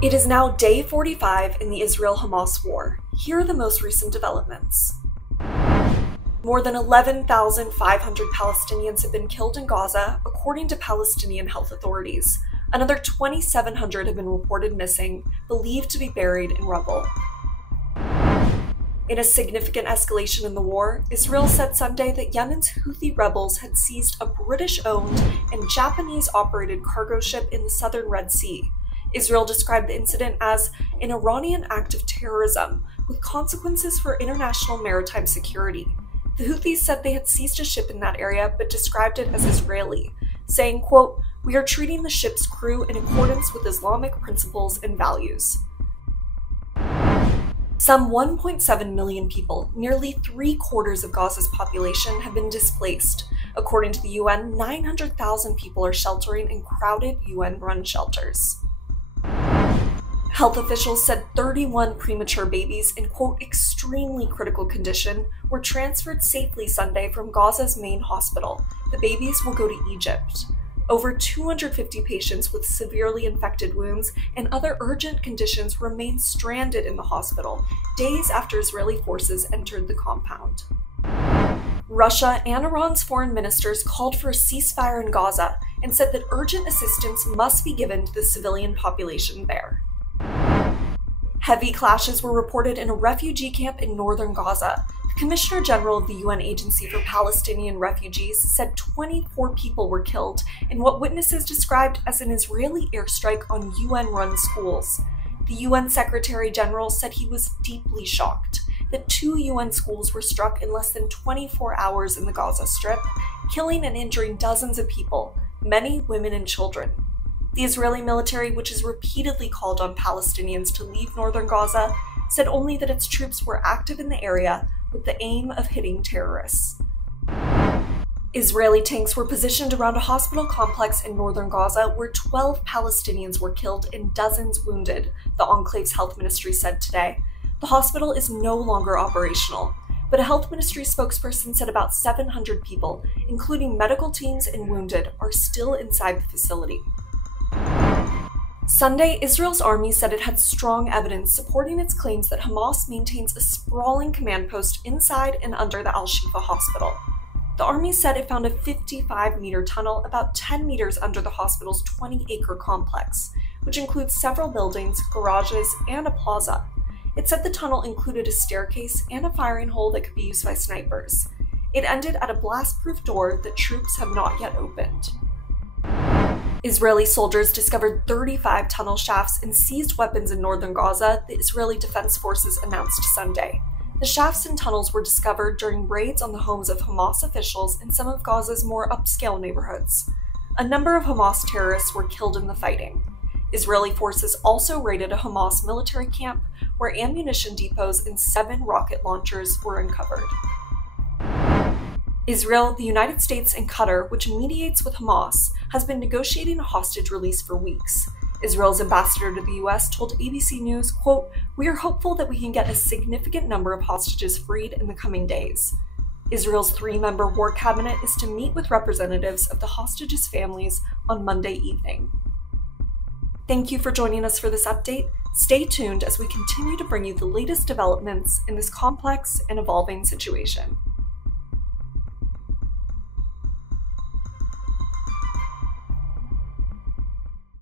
It is now day 45 in the Israel-Hamas war. Here are the most recent developments. More than 11,500 Palestinians have been killed in Gaza, according to Palestinian health authorities. Another 2,700 have been reported missing, believed to be buried in rubble. In a significant escalation in the war, Israel said Sunday that Yemen's Houthi rebels had seized a British-owned and Japanese-operated cargo ship in the southern Red Sea. Israel described the incident as an Iranian act of terrorism, with consequences for international maritime security. The Houthis said they had seized a ship in that area, but described it as Israeli, saying, quote, "We are treating the ship's crew in accordance with Islamic principles and values." Some 1.7 million people, nearly 3/4 of Gaza's population, have been displaced. According to the UN, 900,000 people are sheltering in crowded UN-run shelters. Health officials said 31 premature babies in, quote, extremely critical condition were transferred safely Sunday from Gaza's main hospital. The babies will go to Egypt. Over 250 patients with severely infected wounds and other urgent conditions remain stranded in the hospital days after Israeli forces entered the compound. Russia and Iran's foreign ministers called for a ceasefire in Gaza and said that urgent assistance must be given to the civilian population there. Heavy clashes were reported in a refugee camp in northern Gaza. The Commissioner General of the UN Agency for Palestinian Refugees said 24 people were killed in what witnesses described as an Israeli airstrike on UN-run schools. The UN Secretary General said he was deeply shocked that 2 UN schools were struck in less than 24 hours in the Gaza Strip, killing and injuring dozens of people, many women and children. The Israeli military, which has repeatedly called on Palestinians to leave northern Gaza, said only that its troops were active in the area with the aim of hitting terrorists. Israeli tanks were positioned around a hospital complex in northern Gaza where 12 Palestinians were killed and dozens wounded, the enclave's health ministry said today. The hospital is no longer operational, but a health ministry spokesperson said about 700 people, including medical teams and wounded, are still inside the facility. Sunday, Israel's army said it had strong evidence supporting its claims that Hamas maintains a sprawling command post inside and under the Al-Shifa hospital. The army said it found a 55-meter tunnel about 10 meters under the hospital's 20-acre complex, which includes several buildings, garages, and a plaza. It said the tunnel included a staircase and a firing hole that could be used by snipers. It ended at a blast-proof door that troops have not yet opened. Israeli soldiers discovered 35 tunnel shafts and seized weapons in northern Gaza, the Israeli Defense Forces announced Sunday. The shafts and tunnels were discovered during raids on the homes of Hamas officials in some of Gaza's more upscale neighborhoods. A number of Hamas terrorists were killed in the fighting. Israeli forces also raided a Hamas military camp where ammunition depots and 7 rocket launchers were uncovered. Israel, the United States, and Qatar, which mediates with Hamas, has been negotiating a hostage release for weeks. Israel's ambassador to the US told ABC News, quote, "We are hopeful that we can get a significant number of hostages freed in the coming days." Israel's 3-member war cabinet is to meet with representatives of the hostages' families on Monday evening. Thank you for joining us for this update. Stay tuned as we continue to bring you the latest developments in this complex and evolving situation.